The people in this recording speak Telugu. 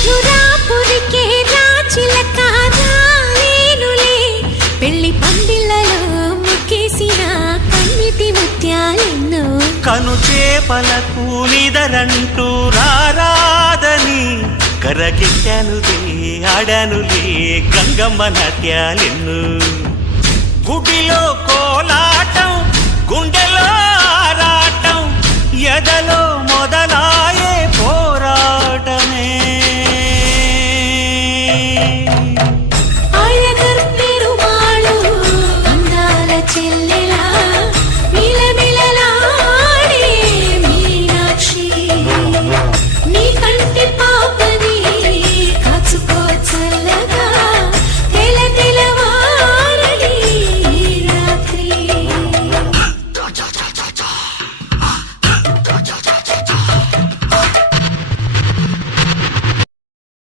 మధురాపురికే రాచిలక రాలేనులే పెళ్లి పందిళ్ళలో ముక్కేసిన కన్నిటి ముత్యాలెన్నో కను చేపలకు నిదరంటూ రారాదని కరకెట్టానులే ఆడానులే గంగమ్మ నాట్యాలెన్ను గుడిలో కోలాటం గుండెలో ఆరాటం ఎదలో మొదల